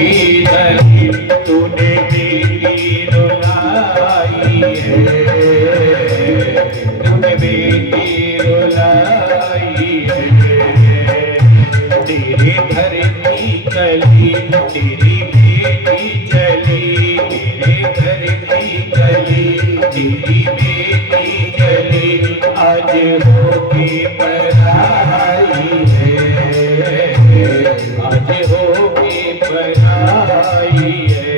भी दलील तूने बेटी रुलाई है, तूने बेटी रुलाई है। तेरे घर की कली तेरी बेटी चली, तेरे घर की कली तेरी बेटी चली, आज होके पराई है, आज होके पराई है।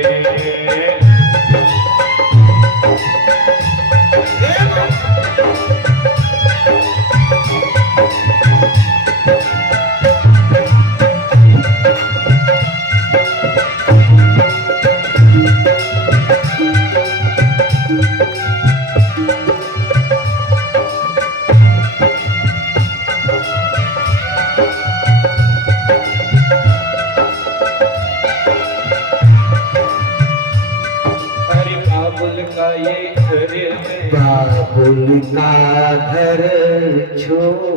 बाबुल का घर छोड़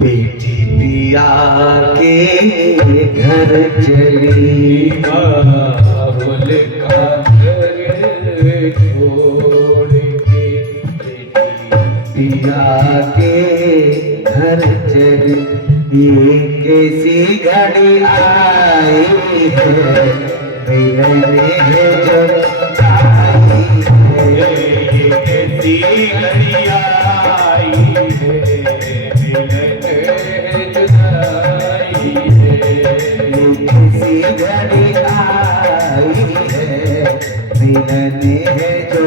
बेटी पिया के घर चली, बाबुल का घर छोड़ के बेटी पिया के घर चली। ये कैसी घड़ी आई है, मिलने है जब आई है। ये कैसी घड़ी आई है, मिलने जुदाई है। ये कैसी घड़ी आई है, मिलने है जो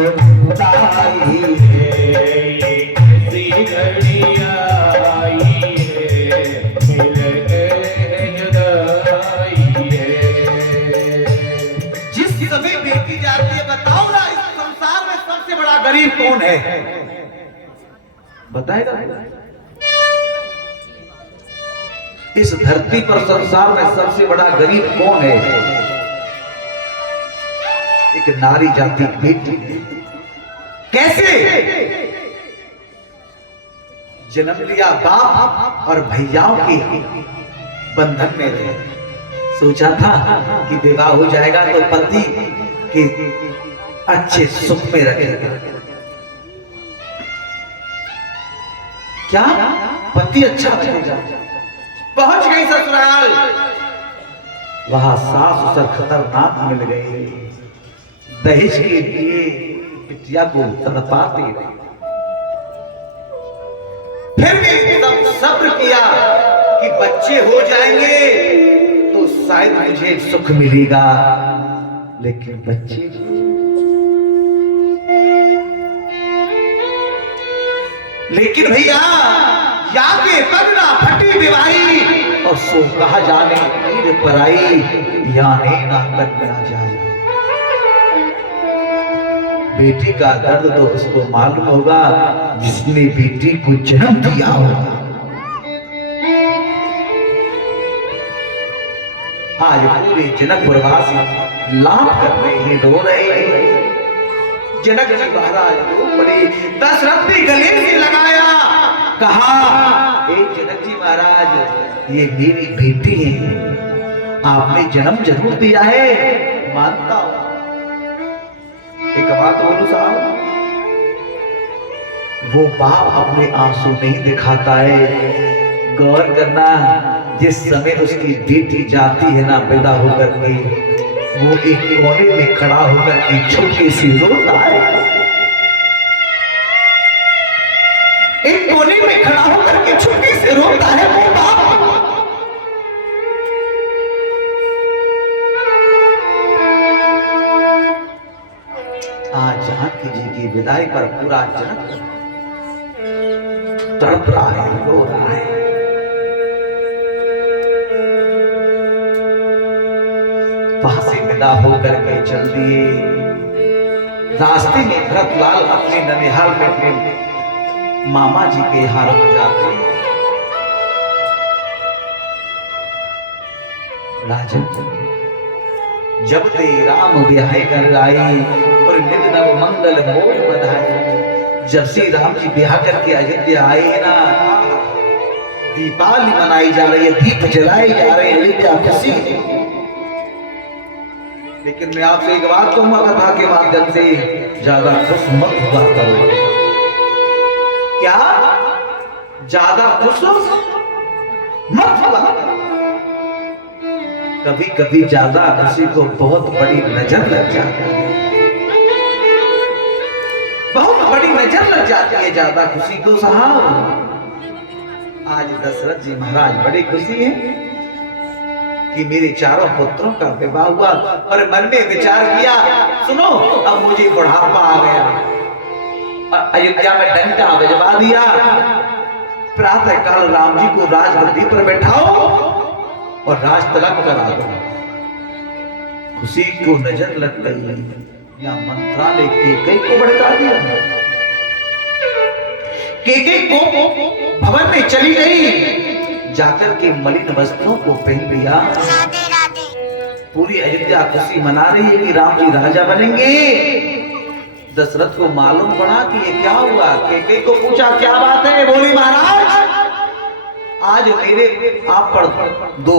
आई है। ये कैसी घड़ी आई है, मिलने जुदाई है। जिस समय बेटी जाती है, बताओ ना इस संसार में सबसे बड़ा गरीब कौन है? बताएगा? इस धरती पर संसार में सबसे बड़ा गरीब कौन है? एक नारी जाति की बेटी। कैसे? जन्म लिया बाप और भैयाओं के बंधन में रहे। सोचा था कि विवाह हो जाएगा तो पति के अच्छे सुख में रखेगा। क्या पति अच्छा रखेगा? पहुंच गई ससुराल, वहां सास ससुर खतरनाक मिल गए। दहेज के लिए बिटिया को तड़पाते रहे। फिर भी तब सब्र किया कि बच्चे हो जाएंगे तो शायद मुझे सुख मिलेगा, लेकिन बच्चे लेकिन भैया यादें पगला फटी विवाही, और सो कहा जाने नींद पराई, याने ना लगना जाए। बेटी का दर्द तो उसको मालूम होगा जिसने बेटी को जन्म दिया होगा। आज पूरे जनकपुरवासी लाभ कर रहे हैं, रो रहे हैं। जनक जी महाराज रो पड़े। दशरथ ने गले से लगाया, कहा ए जनक जी महाराज, ये मेरी बेटी है, आपने जन्म जरूर दिया है, मानता हूं। एक बात बोलूं साहब, वो बाप अपने आंसू नहीं दिखाता है। गौर करना, जिस समय उसकी बेटी जाती है ना पैदा होकर के, वो एक कोने में खड़ा होकर के छुपके से रोता है। एक कोने में खड़ा होकर के छुपके से रोता है वो बाप। आज जानकी जी की विदाई पर पूरा जनक तड़प रहा है, रो रहा है। वहां से विदा होकर के चल दिए। रास्ते में भरतलाल अपने ननिहाल में अपने मामा जी के यहाँ रुक जाते। राजन, जब ते राम ब्याह कर आई और नित नव मंगल मोर बधाई। जब से राम जी ब्याह करके अयोध्या आए ना, दीपावली मनाई जा रही है, दीप जलाए जा रहे हैं, अयोध्या खुशी है। लेकिन मैं आपसे एक बात कहूंगा कथा के माध्यम से, ज्यादा खुश मत हुआ करो। क्या ज्यादा खुश मत हुआ करो। कभी कभी ज्यादा खुशी को बहुत बड़ी नजर लग जाती है, बहुत बड़ी नजर लग जाती है ज्यादा खुशी को। साहब आज दशरथ जी महाराज बड़ी खुशी है कि मेरे चारों पुत्रों का विवाह हुआ, और मन में विचार किया, सुनो अब मुझे बुढ़ापा आ गया, अयोध्या में डंका बजवा दिया, प्रातः काल राम जी को राजगद्दी पर बैठाओ और राज तिलक करा दो। खुशी को नजर लग गई, या मंत्रालय केकई को भड़का दिया। केकई को भवन में चली गई, जाकर के मलिन वस्त्रों को पहन लिया। पूरी अयोध्या खुशी मना रही है कि राम जी राजा बनेंगे। दशरथ को मालूम पड़ा कि ये क्या हुआ। केकई को पूछा क्या बात है। बोली महाराज आज मेरे आप पर 2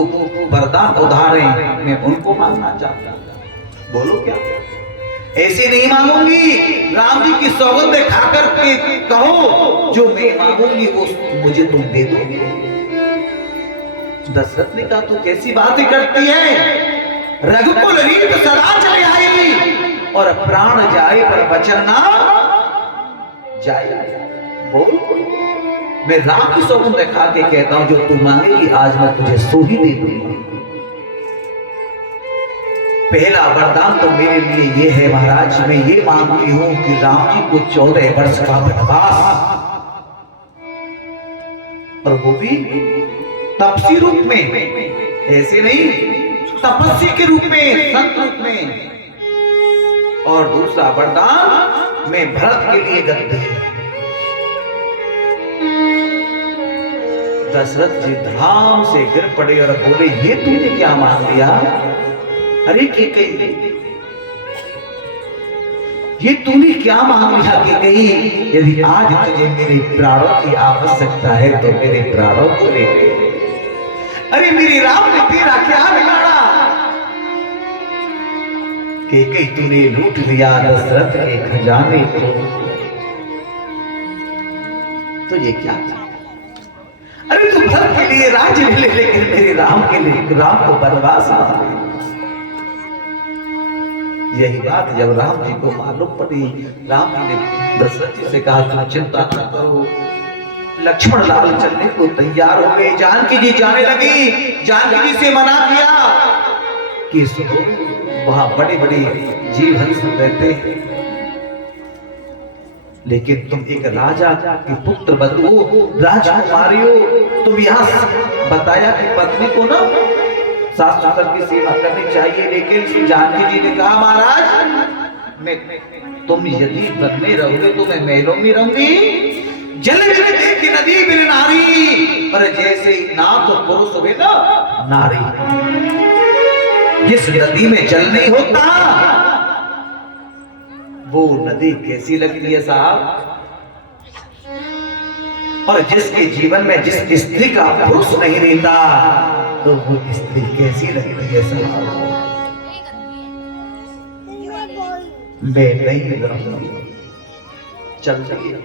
वरदान उधार हैं, मैं उनको मांगना चाहता हूं। बोलो क्या। ऐसे नहीं मांगूंगी, राम जी की सौगंध खाकर के कहो जो मैं मांगूंगी वो मुझे तुम दे दोगे। दशरथ ने कहा तू कैसी बातें करती है, रघुकुल रीत सदा चले आई और प्राण जाए पर वचन ना जाए। बोल मैं राम की सौगंध खा के कहता हूं जो तू मांगेगी आज मैं तुझे सो ही दे दूंगा। पहला वरदान तो मेरे लिए ये है महाराज, मैं ये मांगती हूं कि राम जी को 14 वर्ष का वनवास, और वो भी तपसी रूप में, ऐसे नहीं तपस्वी के रूप में, संत रूप में। और दूसरा वरदान मैं भरत के लिए गद्दी। दशरथ जी धाम से गिर पड़े और बोले ये तूने क्या मांग लिया। अरे केकई ये तूने क्या मांग लिया केकई, यदि आज तुझे मेरे प्राणों की आवश्यकता है तो मेरे प्राणों को ले ले। अरे मेरे राम ने तेरा क्या बिगाड़ा। केकई तूने लूट लिया दशरथ के खजाने को, तो ये क्या था। अरे तू भरत के लिए राज्य ले, लेकिन मेरे राम के लिए राम को वनवास मांगे। यही बात जब राम जी को मालूम पड़ी, राम जी ने दशरथ जी से कहा तुम चिंता न करो। लक्ष्मण लाल चलने को तैयार हो गए, जानकी जी जाने लगी। जानकी जी से मना किया कि सुनो वहां बड़े बड़े जीव हंस रहते हैं, लेकिन तुम एक राजा के पुत्र बंधु हो, राजकुमारी हो, तुम यहाँ बताया कि पत्नी को ना सास ससुर की सेवा करनी चाहिए। लेकिन जानकी जी ने कहा महाराज मैं तुम यदि वन में रहोगे तो मैं महलों में रहूंगी। जल बिन देखी नदी बिन नारी, और जैसे ही नाथ पुरुष हुए ना नारी, जिस नदी में जल नहीं होता वो नदी कैसी लगती है साहब। और जिसके जीवन में जिस स्त्री का पुरुष नहीं रहता तो वो स्त्री कैसी लगती है साहब। मैं नहीं रहूंगा, चल जाइए।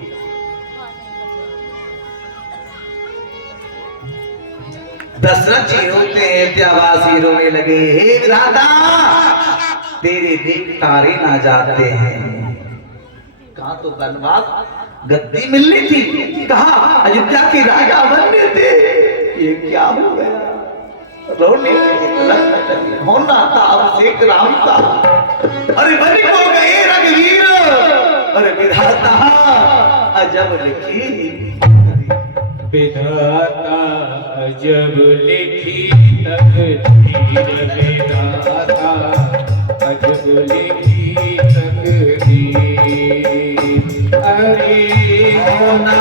दशरथ जी रोते हैं, त्यावासी रोने लगे। हे राधा तेरे देख तारे ना जाते हैं। कहा तो वनवास गद्दी मिलनी थी, कहा अयोध्या के राजा बनने थे। ये क्या हो गया। रोने होना था अभिषेक राम का। अरे बनी हो गए रघुवीर, अरे विधाता अजब लिखी। विधाता अजब लिखी तकदीर, विधाता अजब लिखी तकदीर। अरे होना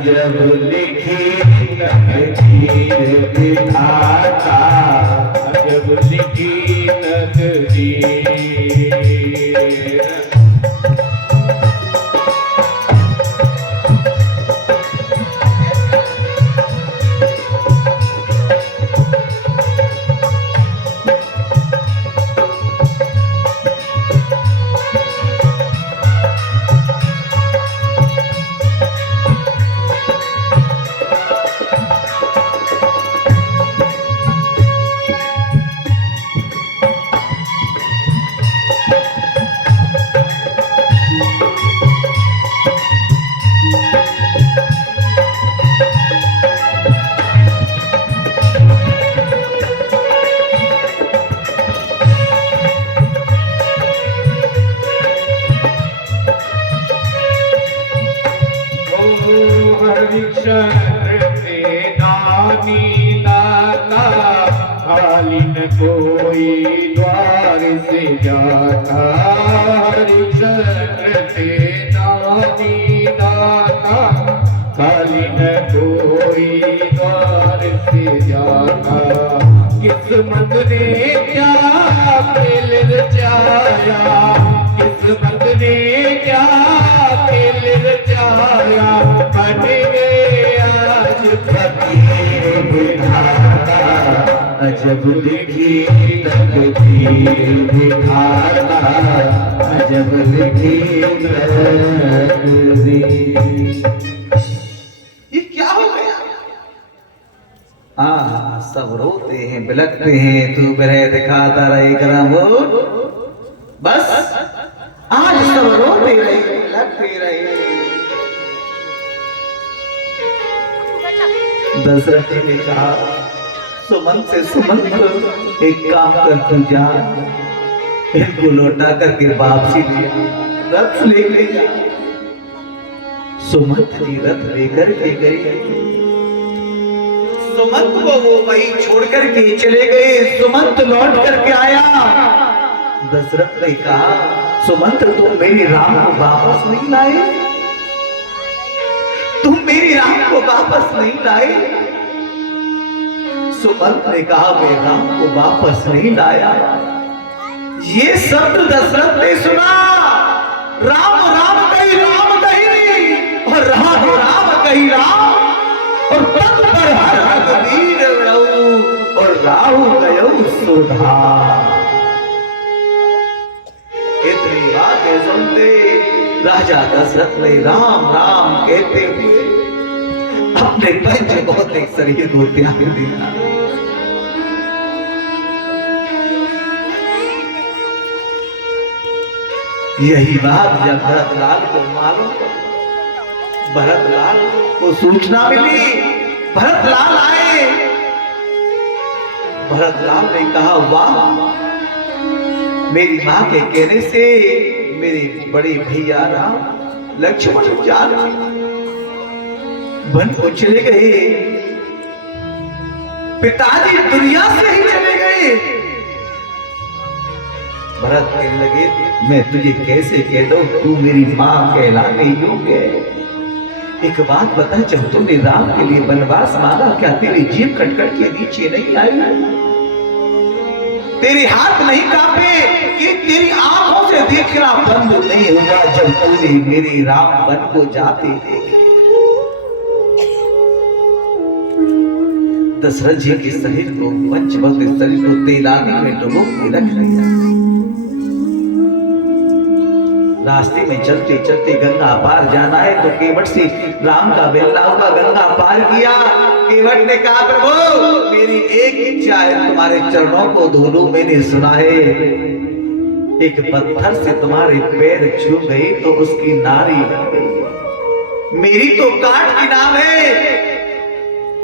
जब लिखी तकदीर। विधाता अजब लिखी तकदीर। खाली न कोई द्वार से जाता, हरिश्चंद्र से नानी दाता। खाली न कोई द्वार से जाता, किस्मत ने क्या खेल रचाया, किस्मत ने क्या खेल रचाया। बन गए आज फकीर विधाता, अजब लिखी तकदीर विधाता, अजब लिखी तकदीर। ये क्या हो गया? हाँ, सब रोते हैं बिलखते हैं, तू बिरह दिखाता रहे करम। बस आज सब रोते रहे बिलखते रहे। दशरथ जी ने कहा, सुमंत से सुमंत एक काम कर, तू जा इनको लौटा करके वापसी रथ लेके जा। सुमंत जी रथ लेकर के गए। सुमंत को वो वही छोड़ करके चले गए। सुमंत लौट करके आया। दशरथ ने कहा, सुमंत तुम मेरे राम को वापस नहीं लाए, तुम मेरे राम को वापस नहीं लाए। सुमंत ने कहा, मैं राम को वापस नहीं लाया। ये शब्द दशरथ ने सुना। राम राम कही और राम राम कही राम, और तब पर हर हर वीर रहू और राहु गयो सुधा। इतनी बातें सुनते राजा दशरथ ने राम राम कहते हुए अपने पंच भौतिक शरीर को त्याग दिया। यही बात जब भरतलाल को मालूम, भरतलाल को सूचना मिली, भरतलाल आए। भरतलाल ने कहा, वाह, मेरी मां के कहने से मेरे बड़े भैया राम लक्ष्मण जान वन को चले गए, पिताजी दुनिया से ही चले गए। भरत कहने लगे, मैं तुझे कैसे कह दूं, तू मेरी मां कहलाने योग्य है। एक बात बता, जब तूने राम के लिए वनवास मांगा, क्या तेरी जीभ कटकट के नीचे नहीं आई, तेरे हाथ नहीं कांपे, कि तेरी आंखों से देखना बंद नहीं हुआ जब तूने मेरे राम वन को जाते देखे। दशरथ जी के शरीर को, पंचभौतिक शरीर को तेलानी में डुबो के रख दिया। रास्ते में चलते चलते गंगा पार जाना है तो केवट से राम का बेल्ला हुआ, गंगा पार किया। केवट ने कहा, प्रभु मेरी एक इच्छा है, तुम्हारे चरणों को धो लूं। मैंने सुना है एक पत्थर से तुम्हारे पैर छू गई तो उसकी नारी बन गई। मेरी तो काट की नाम है,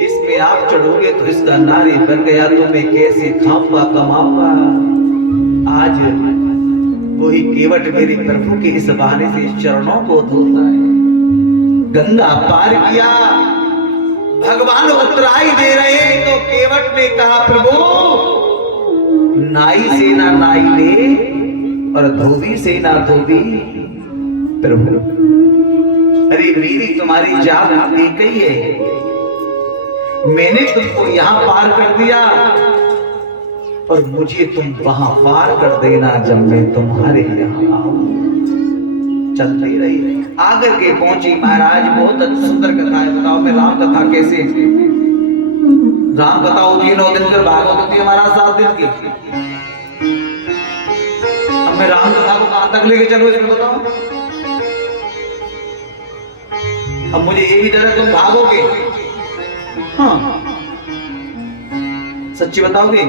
इसमें आप चढ़ोगे तो इसका नारी बन गया, तो मैं कैसे खाऊंगा कमाऊंगा। आज वही केवट मेरे प्रभु के इस बहाने से चरणों को धोता है। गंगा पार किया, भगवान उत्तराई दे रहे, तो केवट ने कहा, प्रभु नाई से ना नाई ले और धोबी से ना धोबी। प्रभु अरे मेरी तुम्हारी जात एक ही है, मैंने तुमको यहां पार कर दिया, पर मुझे तुम वहां पार कर देना जब मैं तुम्हारे यहाँ आऊं। चलती रही, आकर के पहुंची। महाराज बहुत सुंदर कथा है, बताओ मैं राम कथा कैसे, राम कथा होती है 9 दिन की, भागवत होती है हमारा 7 दिन की। अब मैं राम कथा को कहां तक लेके चलो इसमें बताओ। अब मुझे ये भी डर है तुम भागोगे। हाँ सच्ची बताओगे,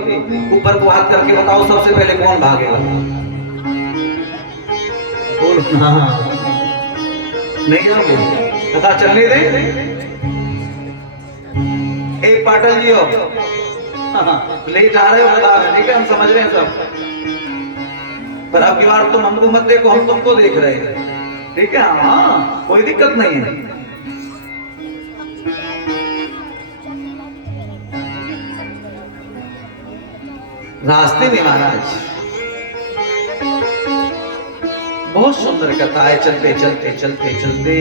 ऊपर को हाथ करके बताओ सबसे पहले कौन भागेगा। बोलो। हाँ नहीं जाओगे, कथा चलने दे। एक पाटल जी हो, ले जा रहे हो बता रहे, ठीक है हम समझ रहे हैं सब, पर अब की बार तुम हमको मत देखो, हम तुमको देख रहे हैं, ठीक है। हाँ कोई दिक्कत नहीं है। रास्ते में महाराज बहुत सुंदर कथा है। चलते चलते चलते चलते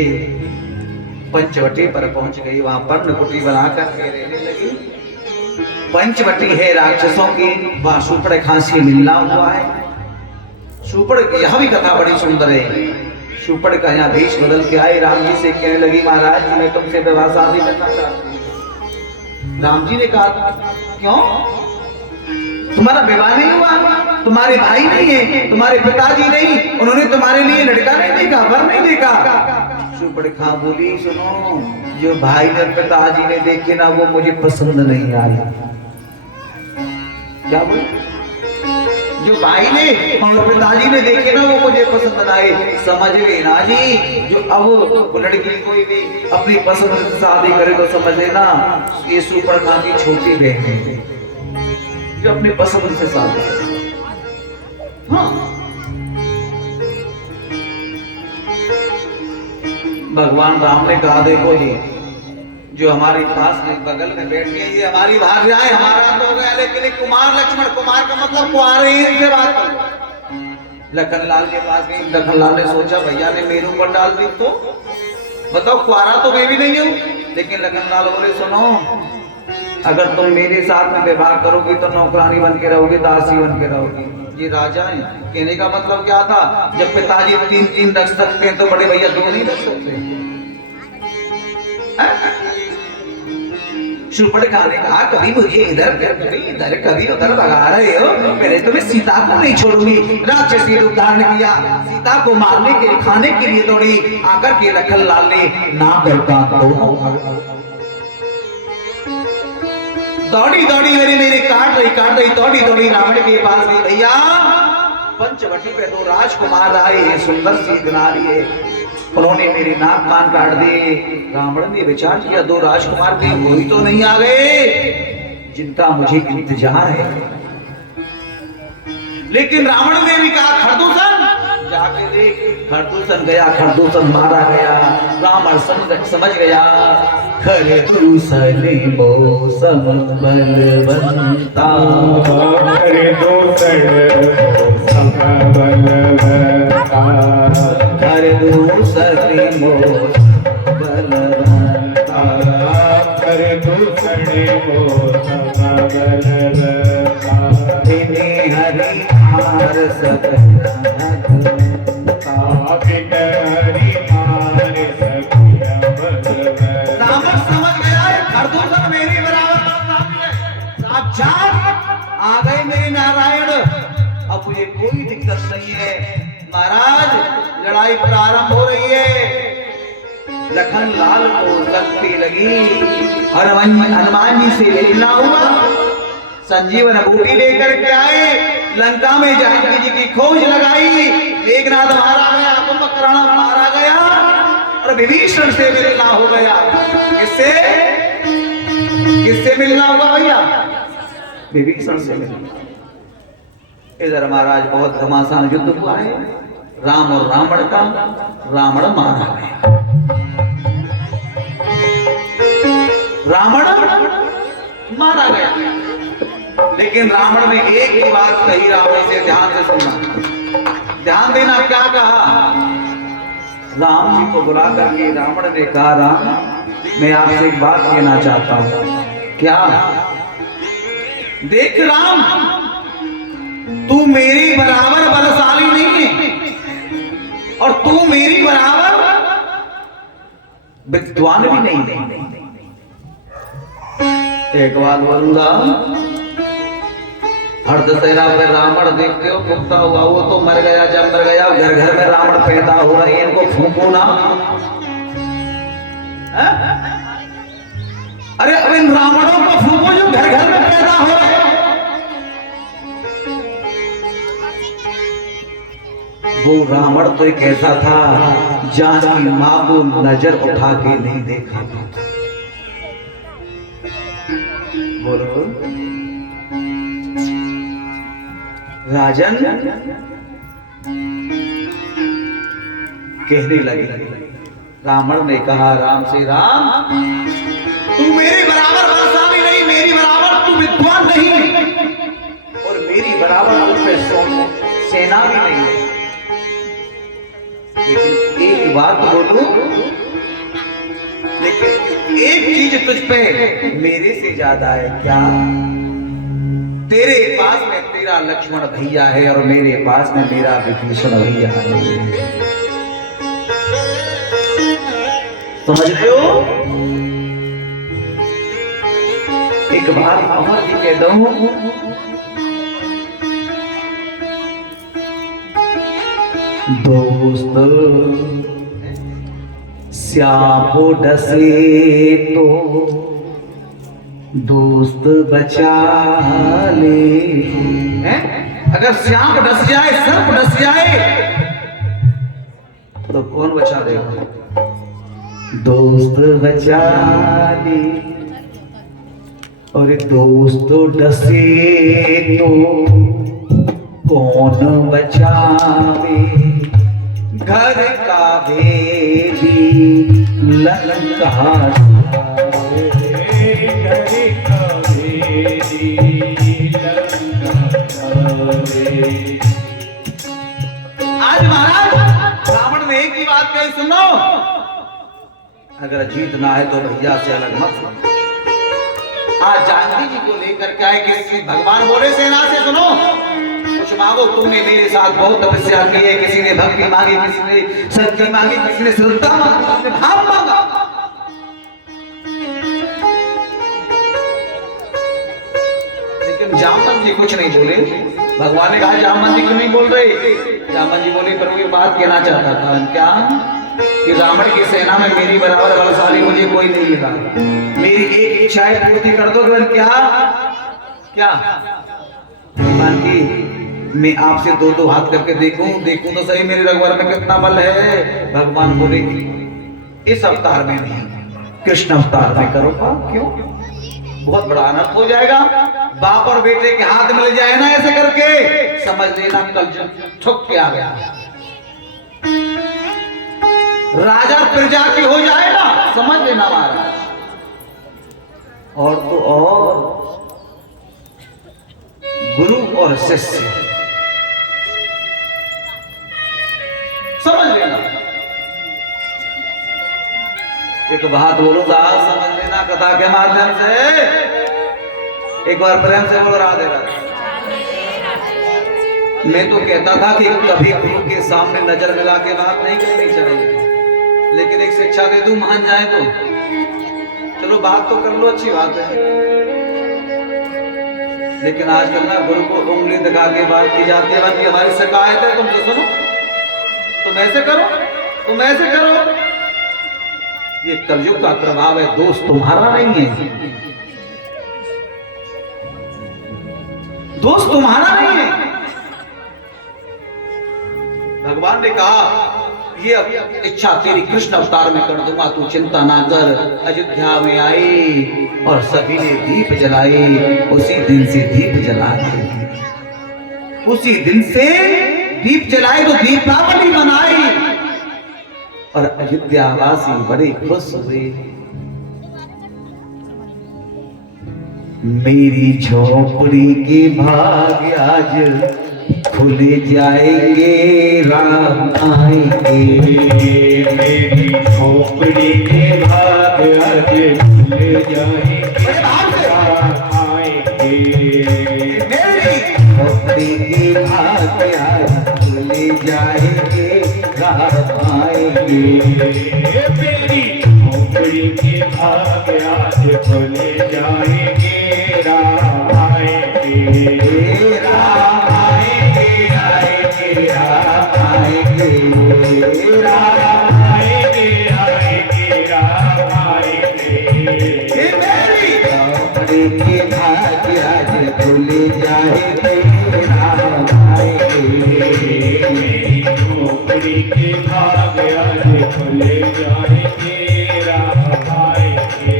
पंचवटी पर पहुंच गई। वहां पर्ण कुटी बनाकर रहने लगी। पंचवटी है राक्षसों की, वहां सुपड़ खांसी मिलना हुआ है। सुपड़ की यह भी कथा बड़ी सुंदर है। सुपड़ का यहाँ भेष बदल के आई, राम जी से कहने लगी महाराज मैं तुमसे विवाह शादी करना चाहती हूँ। राम जी ने कहा क्यों, तुम्हारा विवाह नहीं हुआ, तुम्हारे भाई नहीं है, तुम्हारे पिताजी नहीं, उन्होंने तुम्हारे लिए लड़का नहीं देखा, वर नहीं देखा। सुपड़ खां बोली सुनो, जो भाई और पिताजी ने देखे ना वो मुझे पसंद नहीं आए। क्या बोले, जो भाई ने और पिताजी ने देखे ना वो मुझे पसंद आए। समझ गए ना जी, जो अब लड़की कोई भी अपनी पसंद से शादी करे तो समझ लेना ये सुपड़ खां की छोटी बहन है जो अपनी पसंद से शादी करे। हाँ भगवान राम ने कहा देखो जी, जो हमारे पास में बगल में बैठी है ये हमारी भार्या है, हमारा तो हो गया, लेकिन एक कुमार लक्ष्मण, कुमार का मतलब कुंवारे ही से बात कर। लखनलाल के पास गई, लखनलाल ने सोचा भैया ने मेरे ऊपर डाल दी तो बताओ, कुंवारा तो मैं भी नहीं हूं। लेकिन लखनलाल बोले सुनो, अगर तुम मेरे साथ में विवाह करोगी तो नौकरानी बन के रहोगी, दासी बन के रहोगी। ये राजा है, कहने का मतलब क्या था, जब पिताजी 3 रख सकते हैं तो बड़े भैया 2 नहीं रख सकते। सुपड़ खां ने कहा कभी मुझे इधर कभी इधर कभी उधर भगा रहे हो, मैंने तुम्हें सीता को नहीं छोड़ूंगी। राक्षसी रूप धारण किया, सीता को मारने के खाने के लिए दौड़ी। आकर के लखनलाल ने नाक दौड़ी दौड़ी मेरे काट रही दौड़ी दौड़ी रावण के पास गई। भैया पंचवटी पे 2 राजकुमार आए हैं, सुंदर सी नारी है, उन्होंने मेरे नाक कान काट दिए। रावण ने विचार किया 2 राजकुमार थे, वही तो नहीं आ गए जिनका मुझे इंतजार है। लेकिन रावण ने भी कहा खरदूषण जाके देख। खरदूषण गया, खरदूषण मारा गया। रावण समझ गया खरदूषण मौसम बलवंता, खरदूषण मौसम बलवंता, खरदूषण मौसम बलवंता, खरदूषण मौसम बलवंता, बिने हरि मार सकन आ गए मेरे नारायण। अब मुझे कोई दिक्कत नहीं है महाराज, लड़ाई प्रारंभ हो रही है। लखनलाल को लगती लगी हनुमान जी से मिलना हुआ, संजीवन बूटी लेकर के आए, लंका में जानकी जी की खोज लगाई, मेघनाद मारा गया, कुंभकर्ण मारा गया और विभीषण से मिलना हो गया। किससे किससे मिलना हुआ भैया, विभीषण से मिलना। इधर महाराज बहुत घमासान युद्ध हुआ है, राम और रावण का। रावण मारा गया, रावण मारा गया। लेकिन रावण ने एक ही बात कही, रावण से ध्यान से सुनना, ध्यान देना। क्या कहा, राम जी को बुला करके रावण ने कहा राम मैं आपसे एक बात कहना चाहता हूं। क्या, देख राम तू मेरी बराबर बलशाली नहीं है और तू मेरी बराबर विद्वान भी नहीं। एक बात बोलूंगा, हर दशहरा पे रावण देखते हो कुत्ता हुआ, वो तो मर गया, जब मर गया घर घर में रावण पैदा हो रहे हैं, इनको फूंको ना। अरे अब इन रावणों को फूंको जो घर घर में पैदा हो रहे हैं। वो रावण तो एक ऐसा था जानकी मां को नजर उठा के नहीं देखा था। बोलो राजन कहने लगे, रावण ने कहा राम से, राम तू मेरे बराबर बलशाली नहीं, मेरी बराबर तू विद्वान नहीं और मेरी बराबर सेना भी नहीं है। लेकिन एक बात बोलूं, लेकिन एक चीज तुझ पे मेरे से ज्यादा है। क्या? तेरे पास में तेरा लक्ष्मण भैया है और मेरे पास में मेरा विभीषण भैया है। समझ रहे हो? एक बार अमर जी कह दो, दोस्त श्याम डसे तो दोस्त बचा ले। अगर श्याम डस जाए, सर्प डस जाए तो कौन बचा देगा? दोस्त बचा ले। और दोस्त डसे तो कौन बचावे? घर का भेदी लंका आज महाराज रावण ने एक ही बात कही, सुनो, अगर जीतना है तो भैया से अलग मत सुनो। आज जानकी जी को लेकर के आए, किसी भगवान बोले सेना से, सुनो कुछ मांगो, तूने मेरे साथ बहुत तपस्या की है। किसी ने भक्ति मांगी, किसी ने शक्ति मांगी, किसी ने श्रद्धा मांगी, किसी ने भाव मांगा। लेकिन जामवंत जी कुछ नहीं बोले। भगवान ने कहा जामवंत जी क्यों नहीं बोल रहे? जामवंत जी बोले, प्रभु ये बात कहना चाहता था क्या कि रावण की सेना में मेरी बराबर बलशाली मुझे कोई नहीं मिला। मेरी एक इच्छा है, पूर्ति कर दो। क्या क्या? भगवान की मैं आपसे दो दो हाथ करके देखूं तो सही मेरे रघुवर में कितना बल है। भगवान बोले इस अवतार में नहीं, कृष्ण अवतार में करो। क्यों? बहुत बड़ा अनर्थ हो जाएगा। बाप और बेटे के हाथ मिल जाए ना ऐसे करके, समझ लेना कल ठुक के आ गया। राजा प्रजा की हो जाएगा, समझ लेना महाराज। और तो और गुरु और शिष्य, समझ लेना। एक बात बोलूंगा, समझ लेना कथा के माध्यम से। एक बार प्रेम से बोलो राधे राधे। मैं तो कहता था कि कभी गुरु के सामने नजर मिला के बात नहीं करनी चाहिए, लेकिन एक शिक्षा दे दूं, मान जाए तो चलो बात तो कर लो, अच्छी बात है। लेकिन आजकल ना गुरु को उंगली दिखा के बात की जाती है। बाकी हमारी शिकायत है, तुम तो सुनो, तुम ऐसे करो, तुम ऐसे करो। ये कलयुग का प्रभाव है, दोस्त तुम्हारा नहीं है, दोस्त तुम्हारा नहीं है। भगवान ने कहा ये इच्छा तेरी कृष्ण अवतार में कर दूंगा, तू चिंता ना कर। अयोध्या में आई और सभी ने दीप जलाए। उसी दिन से दीप जलाए, उसी दिन से दीप जलाए तो दीपावली मनाई और अयोध्यावासी बड़े खुश हुए। मेरी झोपड़ी के भाग्य आज खुल जाएंगे, राम आएंगे। मेरी झोपड़ी के भाग्य आज खुल जाएंगे, राम आएंगे। मेरी झोपड़ी के भाग्य आज खुले जाएंगे, राम आएंगे। मेरी झोपड़ी के भाग्य आज खुले जाएंगे, राम आएंगे। राम आएंगे, आएंगे, राम आएंगे, राम आएंगे, आएंगे, राम आएंगे। मेरी झोपड़ी के भाग्य आज खुले जाएंगे, राम आएंगे। मेरी झोपड़ी के भाग्य आज खुले जाएंगे, राम आएंगे।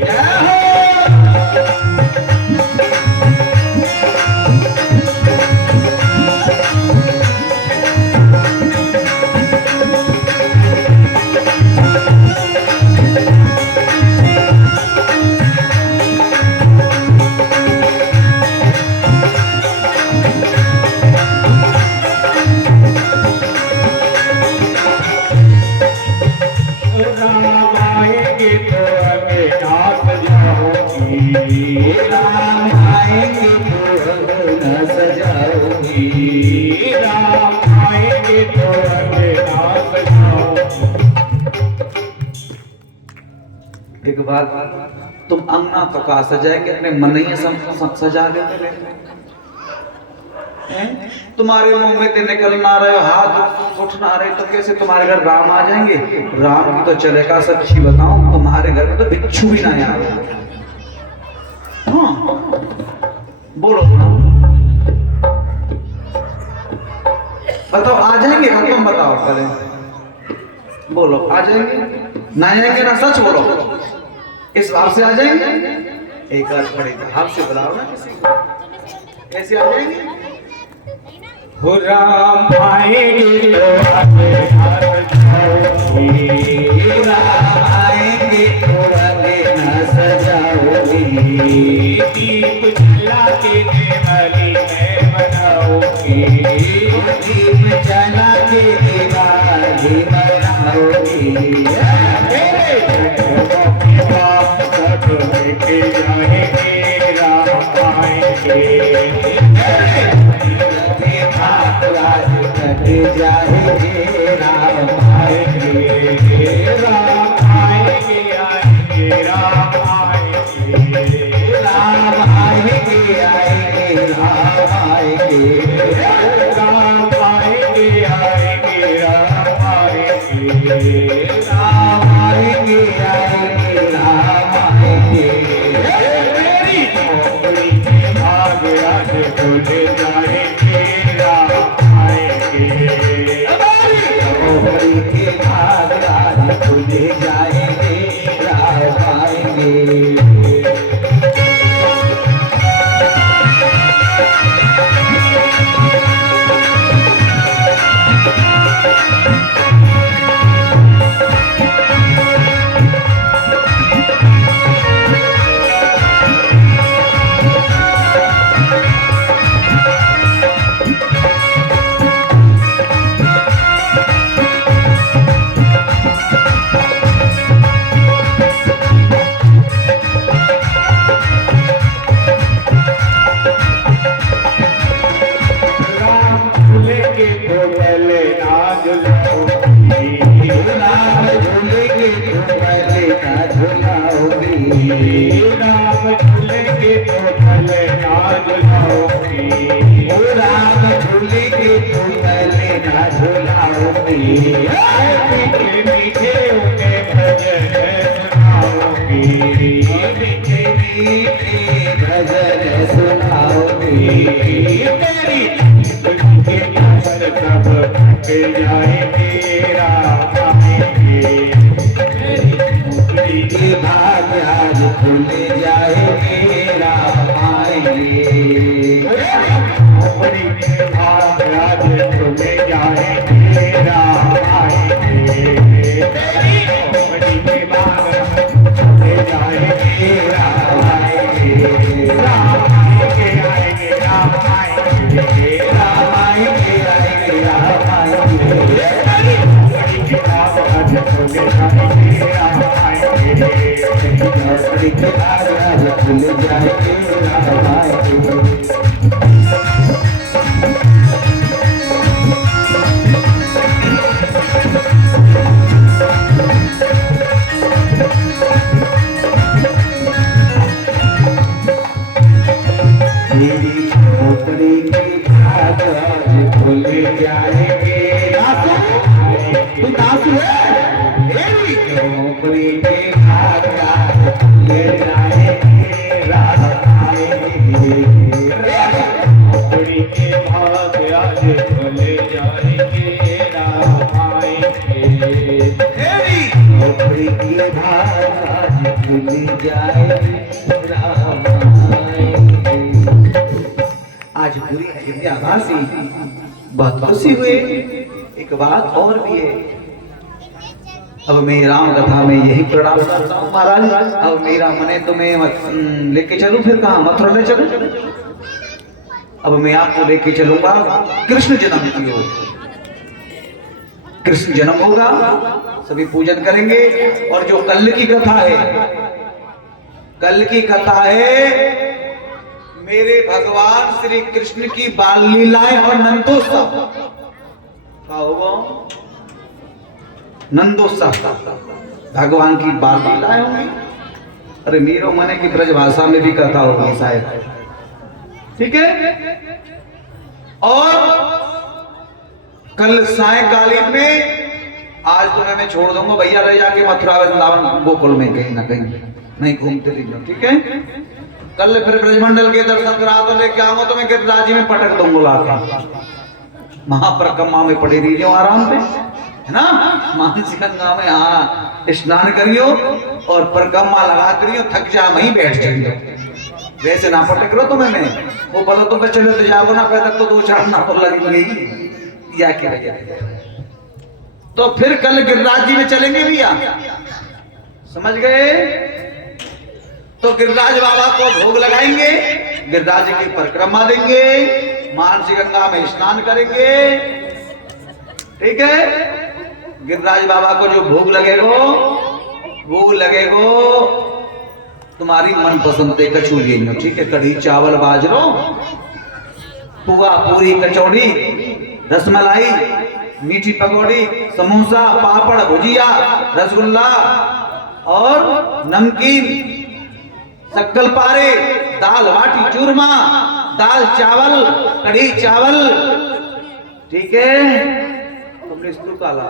जय हो। राम आएंगे तो हमें नाथ जाओगी, राम आएंगे तो न सजाओगी, राम आएंगे तो हमें नाथ जाओगी। एक बार तुम अंगना तो का सजाए के अपने मन ही सजा लेते रहे। तुम्हारे मुंह में ते निकल ना रहे, हाथ उठ ना रहे, तो कैसे तुम्हारे घर राम आ जाएंगे? राम की तो चलेगा, सच्ची बताऊं तुम्हारे घर में तो बिच्छू भी ना आए। हाँ बोलो बताओ, आ जाएंगे? तुम बताओ पहले बोलो, आ जाएंगे ना? आएंगे ना? सच बोलो, इस बात से आ जाएंगे? एक बार पड़ेगा, आपसे बुलाओ ना किसी को, कैसे आ जाएंगे? हो राम आएंगे तो हमें नाथ जाओगी, राम आएंगे तो आगे न सजाओगी, दीप जला के दिवाली में बनाओगी, दीप जला के दिवाली बनाओगी। मेरे जन्मों की बात सब लेके जाएंगे, राम आएंगे। आज कट जाएंगे, राम आएंगे, राम आएंगे, आएंगे, राम आएंगे। राम आएंगे, आएंगे, राम आएंगे, राम आएंगे, आएंगे, राम आएंगे। राम आएंगे, आएंगे, राम आएंगे। मेरी झोपड़ी के भाग्य आज खुले जाएंगे, राम आएंगे। झोपड़ी के भाग आज खुले जाएंगे, राम आएंगे। राम झूलेंगे तो पहले नाच जाओगी, राम झूलेंगे तो पहले ना झूलाओगी, राम झूलेंगे तो पहले नाच जाओगी, राम झूलेंगे तो पहले ना झूलाओगी। मीठे मीठे उन्हें भजन सुनाओगी, मीठे मीठे भजन सुनाओगी। मेरी उनके नजर सब कट जाएंगे, राम आएंगे। मेरी झोपड़ी के भाग्य आज खुले जाएंगे, राम आएंगे। झोपड़ी के भाग्य आज खुले जाएंगे, राम आएंगे। मेरी झोपड़ी के भाग्य खुले जाएंगे, राम आएंगे। राम आएंगे, आएंगे, राम आएंगे। राम आएंगे, आएंगे, राम आएंगे। तेरी झोपड़ी के भाग आज खुल जाएंगे। तू दास है तेरी झोपड़ी के भाग आज खुल जाएंगे, रात आएंगे। झोपड़ी के भाग आज खुल जाएंगे, रात आएंगे। तेरी झोपड़ी के भाग आज खुल जाएंगे, रात आएंगे। आज पूरी अयोध्यावासी बहुत खुशी हुए। एक बात और भी है, अब मैं राम कथा में यही प्रणाम करता हूँ महाराज। अब मेरा मने तो मैं लेके चलूं, फिर कहाँ मथुरा ले चलूं? अब मैं आपको लेके चलूंगा कृष्ण जन्म की ओर। कृष्ण जन्म होगा, सभी पूजन करेंगे। और जो कल की कथा है, कल की कथा है मेरे भगवान श्री कृष्ण की बाल लीलाएं और नंदोत्सव। क्या होगा? नंदोत्सव, भगवान की बाल लीलाएं होंगी। अरे मेरो मने की ब्रज भाषा में भी कथा होगी शायद, ठीक है। और कल सायकालीन में, आज तो मैं छोड़ दूंगा भैया, ले जाके मथुरा वृंदावन गोकुल में कहीं ना कहीं नहीं घूमते रहिए, ठीक है। कल फिर ब्रजमंडल के दर्शन करा तो लेके आऊंगा, तो मैं गिरिराज में पटक दूंगा लाके। महापरिक्रमा में पड़े रहिए आराम से, है ना। मानसी गंगा में हाँ स्नान करियो और परिक्रमा लगा करियो, थक जा वहीं बैठ जाइयो। वैसे ना पटक रो तुम्हें मैं वो बोलो तो मैं चले तो जाओ ना, पहले तक तो 2-4 ना लगेगी या क्या है। तो फिर कल गिरिराज जी में चलेंगे भैया, समझ गए। तो गिरिराज बाबा को भोग लगाएंगे, गिरिराज जी की परिक्रमा देंगे, मानसी गंगा में स्नान करेंगे, ठीक है। गिरिराज बाबा को जो भोग लगेगो, वो लगेगो तुम्हारी मनपसंद है कचौड़ी, ठीक है। कढ़ी चावल बाजरो, पुआ पूरी कचौड़ी, रसमलाई, मीठी पकौड़ी, समोसा, पापड़, भुजिया, रसगुल्ला और नमकीन, शक्कर पारे, दाल बाटी चूरमा, दाल चावल, कढ़ी चावल, ठीक है। तुमने इसको काला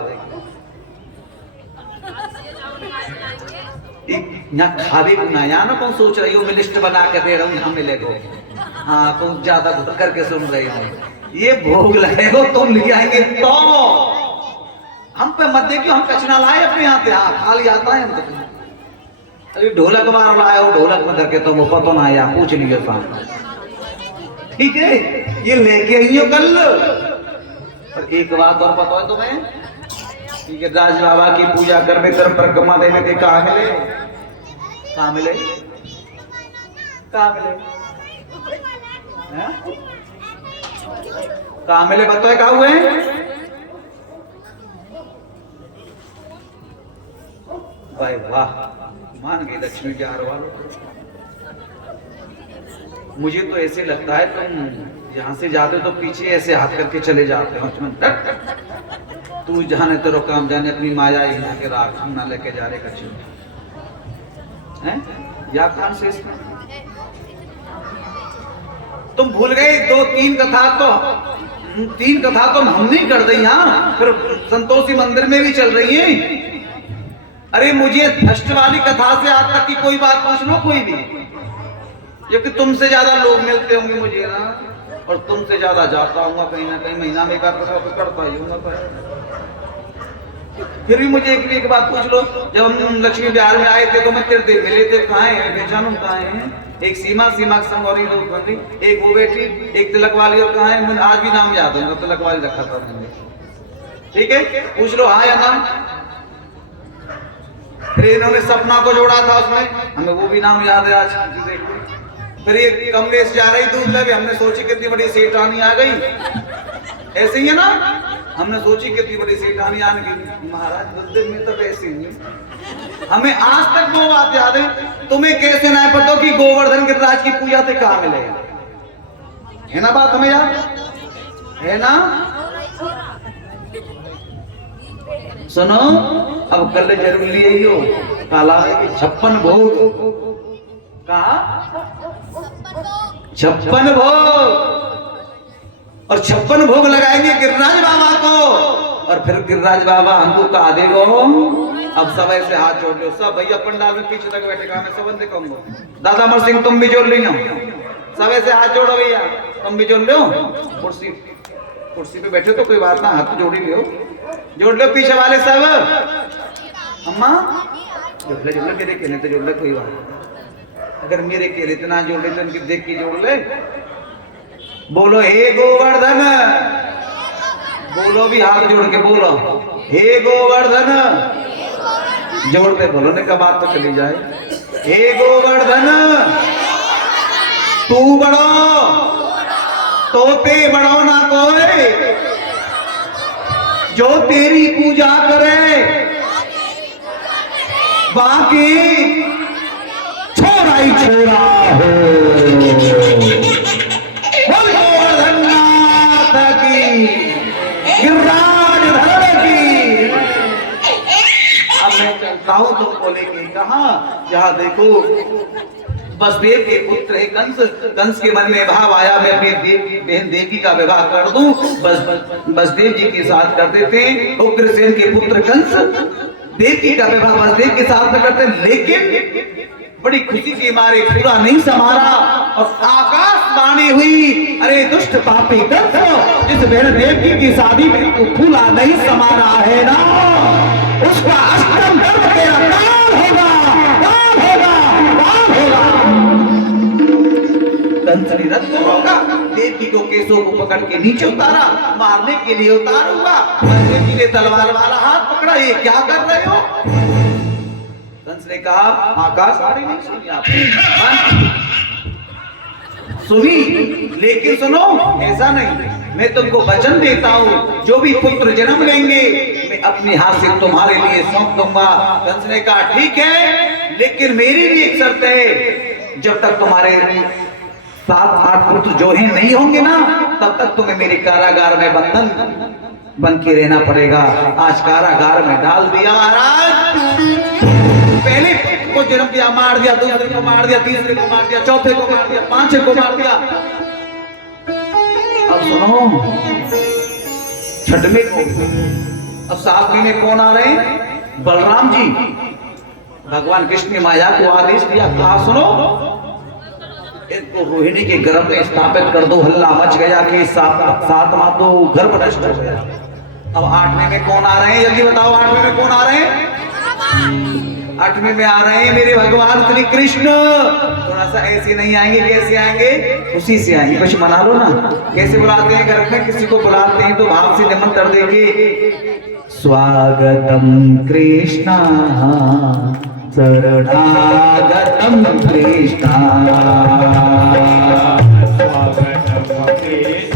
यहाँ खावे गुनाया ना, कौन सोच रही हो मैं लिस्ट बना के दे रहा हूँ यहाँ मिलेगो। हाँ कौन ज्यादा घुट करके सुन रही हो, ये भोग लगेगो तुम ले आएंगे तो हम पे मत देखियो, हम कचना लाए अपने यहाँ पे। हाँ खाली आता है हम तो, अरे ढोलक मार लाए हो, ढोलक में धर के तुम पतो ना आया, पूछ लियो साहब, ठीक है। ये लेके आइयो कल। और एक बात और पता है तुम्हें, ठीक है, राज बाबा की पूजा करने तरफ परिक्रमा देने के कहा मिले, कहा मिले, कहा मिले, कहा मिले, बताओ कहा हुए। भाई वाह, मान गई लक्ष्मी बिहार वालों। मुझे तो ऐसे लगता है तुम यहाँ से जाते हो तो पीछे ऐसे हाथ करके चले जाते हो। तू जाने तेरो काम जाने, अपनी माया यहाँ के राख ना लेके जा रहे कच्चे हैं या खान से तुम भूल गए। 2-3 कथा तो 3 कथा तो हम नहीं कर दी यहाँ, फिर संतोषी मंदिर में भी चल रही है। अरे मुझे फर्स्ट वाली कथा से आज तक की कोई बात पूछ लो, कोई भी, क्योंकि तुमसे ज्यादा लोग मिलते होंगे मुझे ना, और तुमसे ज्यादा जाता हूँ कहीं ना कहीं, महीना में एक तो करता ही हूँ। फिर भी मुझे एक बात पूछ लो, जब हम लक्ष्मी बिहार में आए थे तो मैं तेरे मिले थे, कहाँ है पहचानू, कहाँ है। एक सीमा के संग और एक वो बेटी, एक तिलक वाली, और कहाँ है, आज भी नाम याद है, तिलक वाली रखा था मैंने, ठीक है। पूछ लो हाँ या ना। फिर इन्होंने सपना को जोड़ा था उसमें, हमें वो भी नाम याद है आज। फिर ये कमलेश जा रही दूध लेके, हमने सोची कितनी बड़ी सेठानी आ गई, ऐसे ही है ना, हमने सोची कितनी बड़ी सेठानी आने की। महाराज बुद्ध में तो ऐसे ही हमें आज तक वो बात याद है। तुम्हें कैसे ना पता कि गोवर्धन गिरिराज की पूजा से कहाँ मिलेगा, है ना बात हमें याद है ना। सुनो अब कल जरूर लिए हो काला 56 भोग, कहा 56 भोग और 56 भोग लगाएंगे गिरिराज बाबा को। और फिर गिरिराज बाबा हमको कहा देगो। अब सब ऐसे हाथ जोड़ लो, सब भैया पंडाल में पीछे तक बैठे का मैं सब कहूंगा। दादा अमर सिंह तुम भी जोड़ लियो, सब ऐसे हाथ जोड़ो भैया, तुम भी जोड़ लो। कुर्सी पे बैठे तो कोई बात ना, हाथ जोड़ ही लियो, जोड़ लो पीछे वाले सब। अम्मा जोड़ ले मेरे केले तो जोड़ ले, कोई बात नहीं। अगर मेरे केले तो ना जोड़ ले तो उनकी देख के जोड़ ले। बोलो हे गोवर्धन, बोलो भी हाथ जोड़ के बोलो हे गोवर्धन, जोड़ते बोलो ने का बात तो चली जाए। हे गोवर्धन तू बड़ो तोते बड़ो ना कोई, जो तेरी पूजा करे बाकी छोरा ही छोरा हो। बोल गोवर्धन नाथ की, गिरिराज धरण की। अब मैं चलता हूं तुम बोलेंगे कहां, जहां देखो वसुदेव के पुत्र है कंस। कंस के मन में भाव आया मैं अपनी बहन देवकी का विवाह कर दूं, वसुदेव जी के साथ कर देते हैं। उग्रसेन के पुत्र कंस देवकी का विवाह वसुदेव के साथ में करते, लेकिन बड़ी खुशी के मारे पूरा नहीं समारा और आकाशवाणी हुई, अरे दुष्ट पापी कंस, जिस बहन देवकी की शादी में तू फूला नहीं समारा है ना, उसका अष्टम कर्म तेरा काल होगा, काल होगा, काल होगा। कंस ने रथ को रोका, देवकी को केसों को पकड़ के नीचे उतारा, मारने के लिए उतारूंगा। वसुदेव जी ने तलवार वाला हाथ पकड़ा, ये क्या कर रहे हो? कंस ने कहा आकाशवाणी नहीं सुनी आपने, सुनी लेकिन सुनो ऐसा नहीं, मैं तुमको वचन देता हूँ जो भी पुत्र जन्म लेंगे मैं अपने हाथ से तुम्हारे लिए सौंप दूंगा। कंस ने कहा ठीक है, लेकिन मेरी भी एक शर्त है, जब तक तुम्हारे 7-8 पुत्र जो है नहीं होंगे ना, तब तक तुम्हें मेरे कारागार में बन के रहना पड़ेगा। आज कारागार में डाल दिया महाराज। पहले को जन्म दिया, मार दिया, दूसरे को मार दिया, तीसरे को मार दिया, चौथे को मार दिया, पांचवे को मार दिया। अब सुनो छठवें को, अब 7 महीने कौन आ रहे हैं? बलराम जी। भगवान कृष्ण ने माया को आदेश दिया, कहा सुनो इनको रोहिणी के गर्भ में स्थापित कर दो। हल्ला मच गया कि 7वां तो गर्भ नष्ट हो गया। अब 8वें में कौन आ रहे हैं? जल्दी बताओ 8वें में कौन आ रहे हैं? 8वें में आ रहे हैं मेरे भगवान श्री कृष्ण। थोड़ा सा ऐसे नहीं आएंगे, कैसे आएंगे? खुशी से आएंगे। कुछ मना लो ना। कैसे बुलाते हैं घर में? किसी को बुलाते हैं तो भाव से निमंत्रण देंगे, स्वागतम कृष्णा शरणागतम कृष्णा, स्वागतम कृष्णा